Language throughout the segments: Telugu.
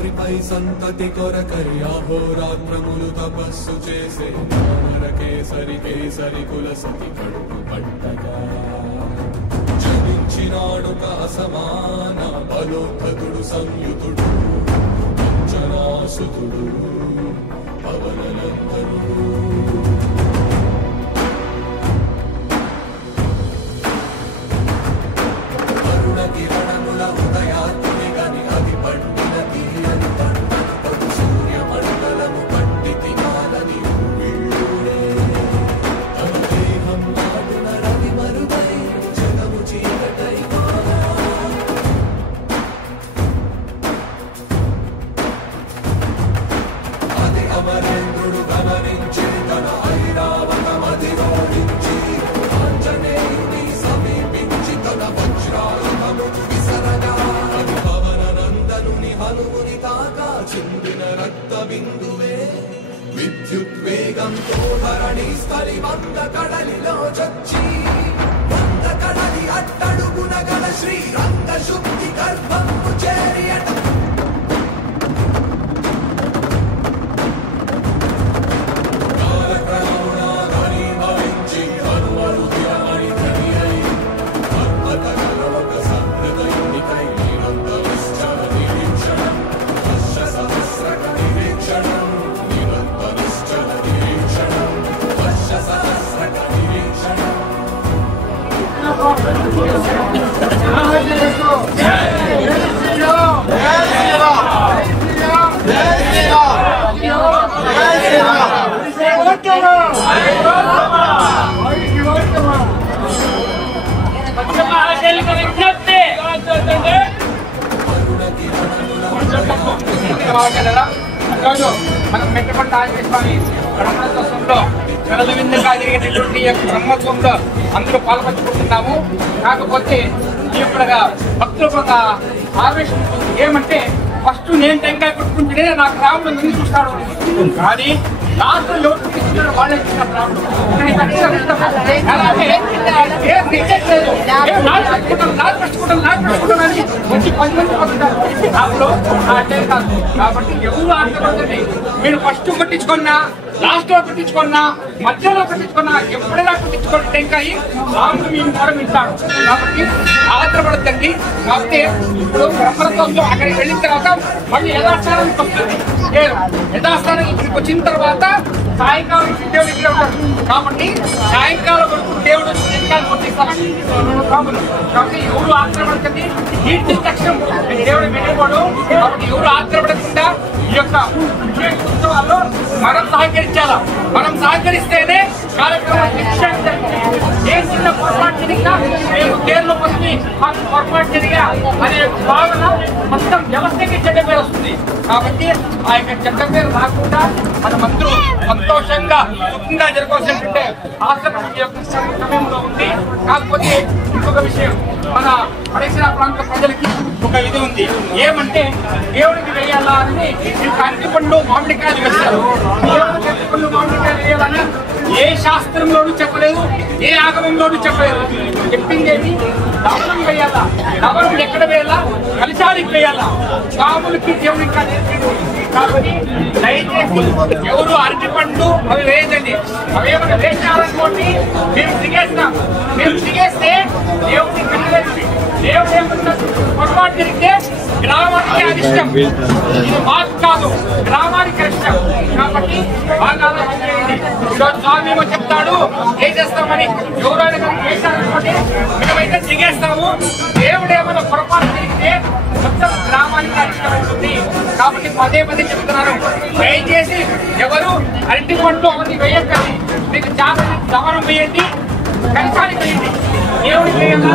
ధరిత్రిపై సంతతి కొరకరి అహోరాత్రములు తపస్సు చేసే కేసరి కేసరి కుల సతి కడుపు పట్టగా జనించినాడు సమాన బలోద్ధతుడు సంయుతుడు అంజనాసుతుడు పవననందనుడు కిరణముల ఉదయాత్మి గని అది పండిన తీరని పంటను సూర్యమండలము పండితి కాలని వీళ్ళుడే తన దేహం నాడున రవి మరుగై జగము చీకటై అది అమరేంద్రుడు గమనించి తన ఐరావతమది రోడించి ఆంజనేయుని సమీపించి తన వజ్రాయుధము విసరగా అది పవననందనుని హనుముని తాకా చిందిన రక్త బిందువే విద్యుద్వేగంతో ధరణి స్థలి వంద కడలిలో చచ్చి వంద కడలి అట్టడుగున గల శ్రీరంగ శుద్ధి గర్భము చేరియట మనం మెట్టపట్ట ఆంజనేయ స్వామి బ్రహ్మోత్సవంలో జలవిందుగా జరిగేటటువంటి బ్రహ్మోత్సవంలో అందరూ పాల్పంచుకుంటున్నాము. కాకపోతే ఈ యొక్క భక్తుల ఒక ఆవేశం ఏమంటే ఫస్ట్ నేను టెంకాయ కొట్టుకుంటేనే నాకు రాముడు ముందు చూస్తాడు, కానీ లాస్ట్ ఎవరు వాళ్ళే చూస్తారు రాముడు. వచ్చి 10 మంది పడుతుంటారు కాబట్టి ఎవరు ఆశపడుతుంది. మీరు ఫస్ట్ కొట్టించుకున్నా, లాస్ట్ లో కొట్టించుకున్నా, మధ్యలో కొట్టించుకున్నా, ఎప్పుడైనా కొట్టించుకోండి టెంకాయ రాముడు మేము కూడా వింటాడు. కాబట్టి ఆధారపడద్దండి. కాబట్టి ఇప్పుడు బ్రహ్మరథంలో అక్కడికి వెళ్ళిన తర్వాత మళ్ళీ యథాస్థానానికి వస్తుంది. యథాస్థానం ఇక్కడికి వచ్చిన తర్వాత సాయంకాలం దేవుడు ఇక్కడ ఉంటాడు. కాబట్టి సాయంకాలం వరకు దేవుడు టెంకాయలు కొట్టిస్తాడు. కాబట్టి ఎవరు ఆధారపడకండి. నీటి తక్షణం దేవుడు వెళ్ళిపోవడం. కాబట్టి ఎవరు ఆధారపడకుండా ఈ యొక్క ఉత్సవాల్లో మనం సహకరించాలా. మనం సహకరిస్తేనే కార్యక్రమం ఏ చిన్న పొరపాటు జరిగినా మేము పేర్లో వచ్చి మాకు పొరపాటు జరిగా అనే భావన మొత్తం వ్యవస్థకి చెడ్డ పేరు వస్తుంది. కాబట్టి ఆ యొక్క చెడ్డ పేరు రాకుండా మనమందరూ సంతోషంగా సుఖంగా జరగవలసినటువంటి ఆశ్రమం యొక్క సమయంలో ఉంది. కాకపోతే ఇంకొక విషయం, మన పరిసర ప్రాంత ప్రజలకి ఒక విధి ఉంది. ఏమంటే దేవుడికి వేయాలా అని అరటిపండ్లు మామిడికాయలు వేస్తారు. దేవుడికి అరటిపండ్లు మామిడికాయలు వేయాలని ఏ శాస్త్రంలోనూ చెప్పలేదు, ఏ ఆగమంలోనూ చెప్పలేదు. చెప్పిందేమి దవనం వేయాలా. దవనం ఎక్కడ వేయాలా? కలిశానికి వేయాలా. స్వాములకి దేవుడికి కాబట్టి దయచేసి ఎవరు అరటిపండ్లు అవి వేయదండి. అవేమైనా వేసారనుకోండి మేము దిగేస్తాం. మేము దిగేస్తే దేవుడికి కలిగేది. దేవుడు ఏమన్నా పొరపాటు జరిగితే గ్రామానికి అరిష్టం, ఇది మాకు కాదు, గ్రామానికి అరిష్టం. కాబట్టి బాగా ఆలోచన చేయండి. ఈరోజు స్వామి ఏమో చెప్తాడు ఏం చేస్తామని. ఎవరైనా కానీ చేశారనుకోండి మేమైతే దిగేస్తాము. దేవుడు ఏమైనా పొరపాటు జరిగితే మొత్తం గ్రామానికి అరిష్టం అవుతుంది. కాబట్టి పదే పదే చెప్తున్నాను, దయచేసి ఎవరు అరటి పండ్లు అవన్నీ వేయకండి. మీకు చాలా దవనం వేయండి, కలిసానికి వేయండి. దేవుడికి వేయాలని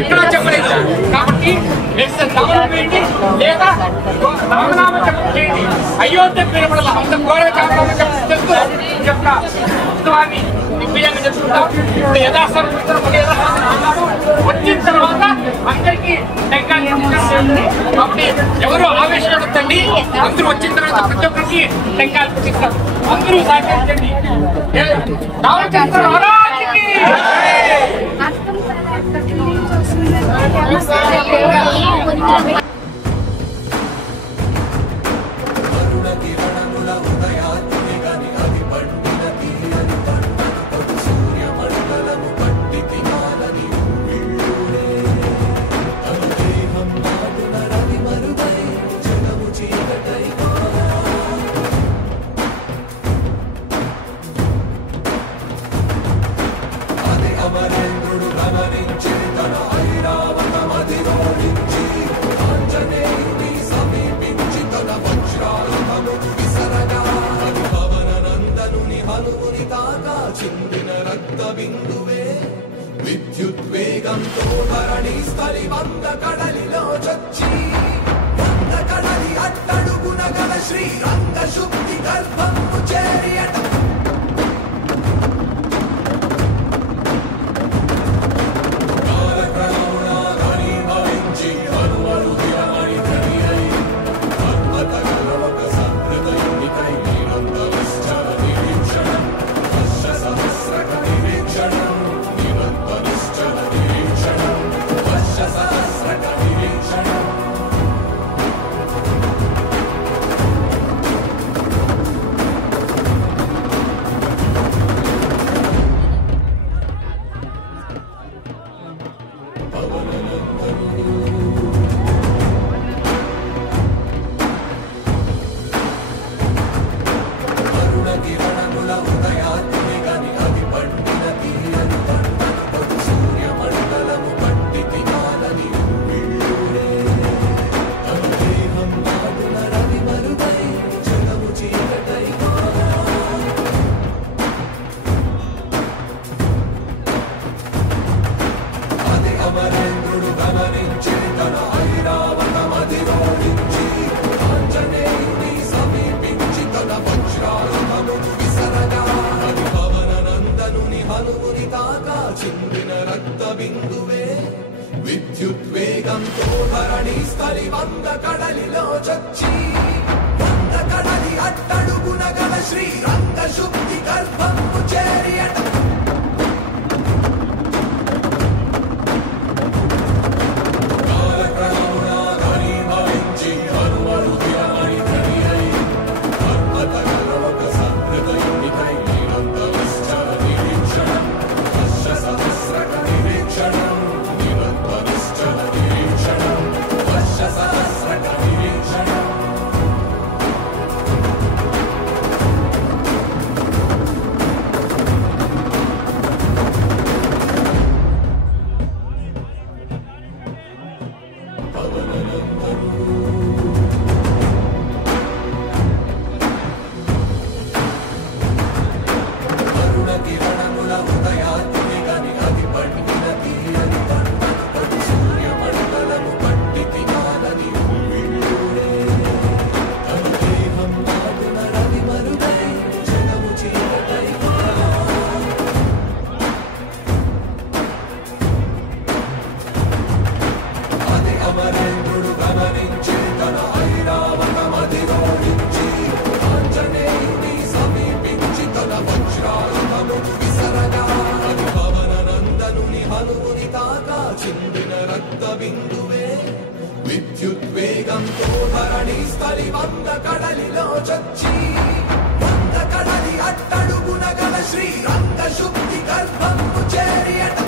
ఎక్కడా చెప్పలేదు. కాబట్టి దవనం వేయండి లేదా రామనామ జపం చేయండి. అయోధ్య పేరు అంత గోడ చెప్తూ యొక్క ఉత్సవాన్ని దిగ్విజయంగా చెప్తుంటాం. ఇప్పుడు యథాస్థానం వచ్చిన తర్వాత అందరికీ టెంకాయలు చేయండి. కాబట్టి ఎవరు ఆవేశపడద్దండి. అందరూ వచ్చిన తర్వాత ప్రతి ఒక్కరికి టెంకాయలు పుట్టిస్తారు. అందరూ సహకరించండి. రామచంద్ర తాకా చిందిన రక్త బిందువే విద్యుద్వేగంతో ధరణి స్థలి వంద కడలిలో చొచ్చి వంద కడలి అట్టడుగున గల శ్రీరంగ శుద్ధి గర్భము చేరియట చిందిన రక్త బిందువే విద్యుద్వేగంతో ధరణి స్థలి వంద కడలిలో చొచ్చి వంద కడలి అట్టడుగున గల శ్రీరంగ శుద్ధి గర్భము చేరియట చిందిన రక్త బిందువే విద్యుద్వేగంతో ధరణి స్థలి వంద కడలిలో చొచ్చి వంద కడలి అట్టడుగున గల శ్రీరంగ శుద్ధి గర్భము చేరియట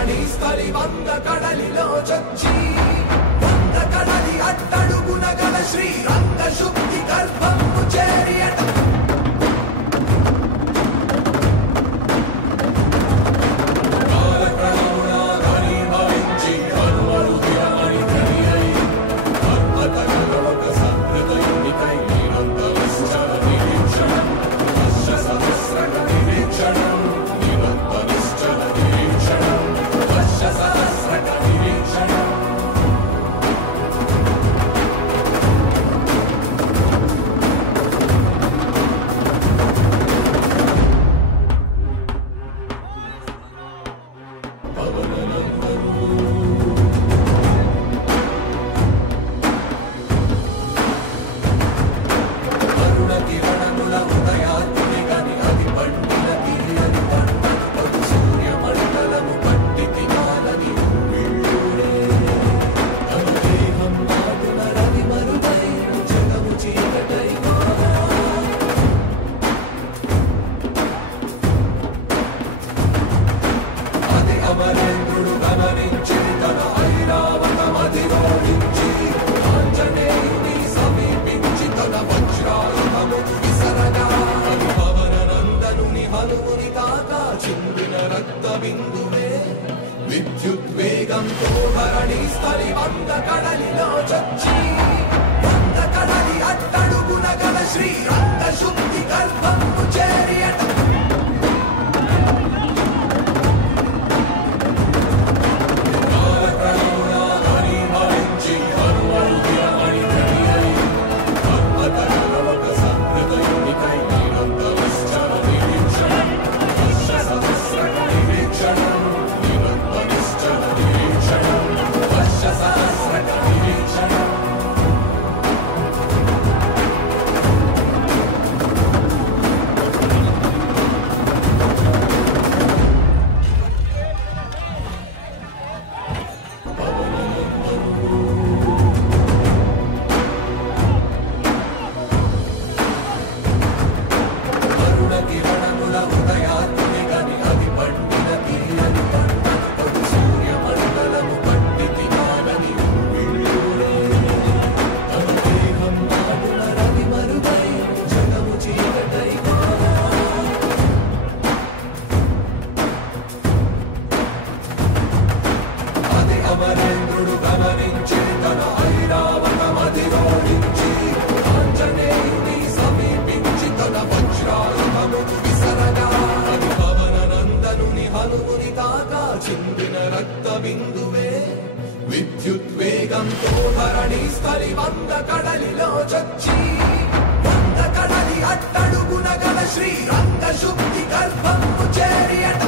ధరణి స్థలి వంద కడలిలో చొచ్చి వంద కడలి అట్టడుగున గల శ్రీరంగ శుద్ధి గర్భము చేరియట అమరేంద్రుడు గమనించి తన ఐరావతమధిరోహించి ఆంజనేయుని సమీపించి తన వజ్రాయుధము విసరగా పవన నందనుని హనుముని తాకా చిందిన రక్త బిందువే విద్యుద్వేగంతో ధరణి స్థలి వంద కడలిలో చొచ్చి వంద కడలి అట్టడుగున గల శ్రీరంగ శుద్ధి గర్భము చేరియట అమరేంద్రుడు గమనించి తన ఐరావతమధిరోహించి ఆంజనేయుని సమీపించి తన వజ్రాయుధము విసరగా పవన నందనుని హనుముని తాకా చిందిన రక్త బిందువే విద్యుద్వేగంతో ధరణి స్థలి వంద కడలిలో చొచ్చి వంద కడలి అట్టడుగున గల శ్రీరంగ శుద్ధి గర్భము చేరియట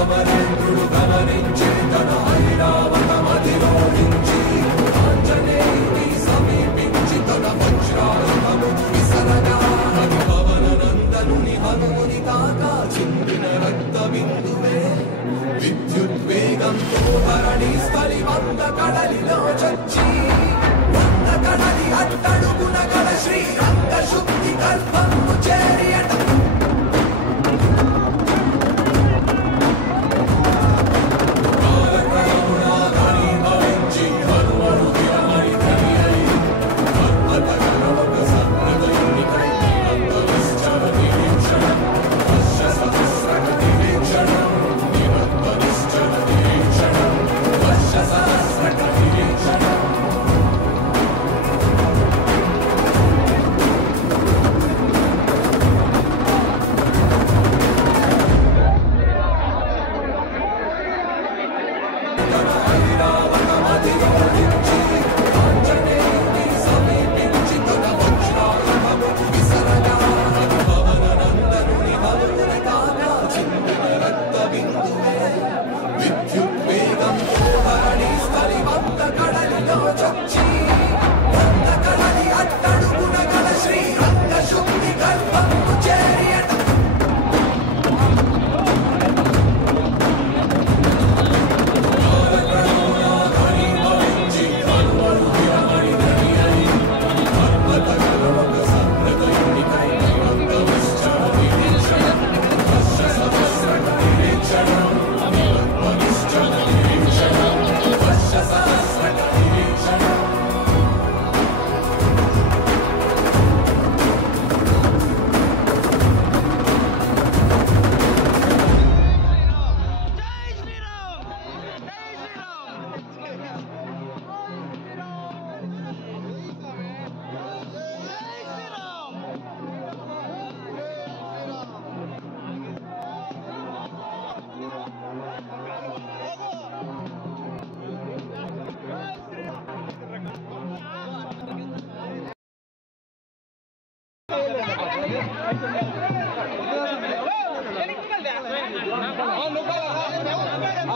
అమరేంద్రుడు గమనించి తన ఐరావతమధిరోహించి ఆంజనేయుని సమీపించి తన వజ్రాయుధము విసరగా పవన నందనుని హనుముని తాకా చిందిన రక్త బిందువే విద్యుద్వేగంతో ధరణి స్థలి వంద కడలిలో చొచ్చి వంద కడలి అట్టడుగున గల శ్రీరంగ శుద్ధి గర్భము చేరియట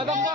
అదమ్మా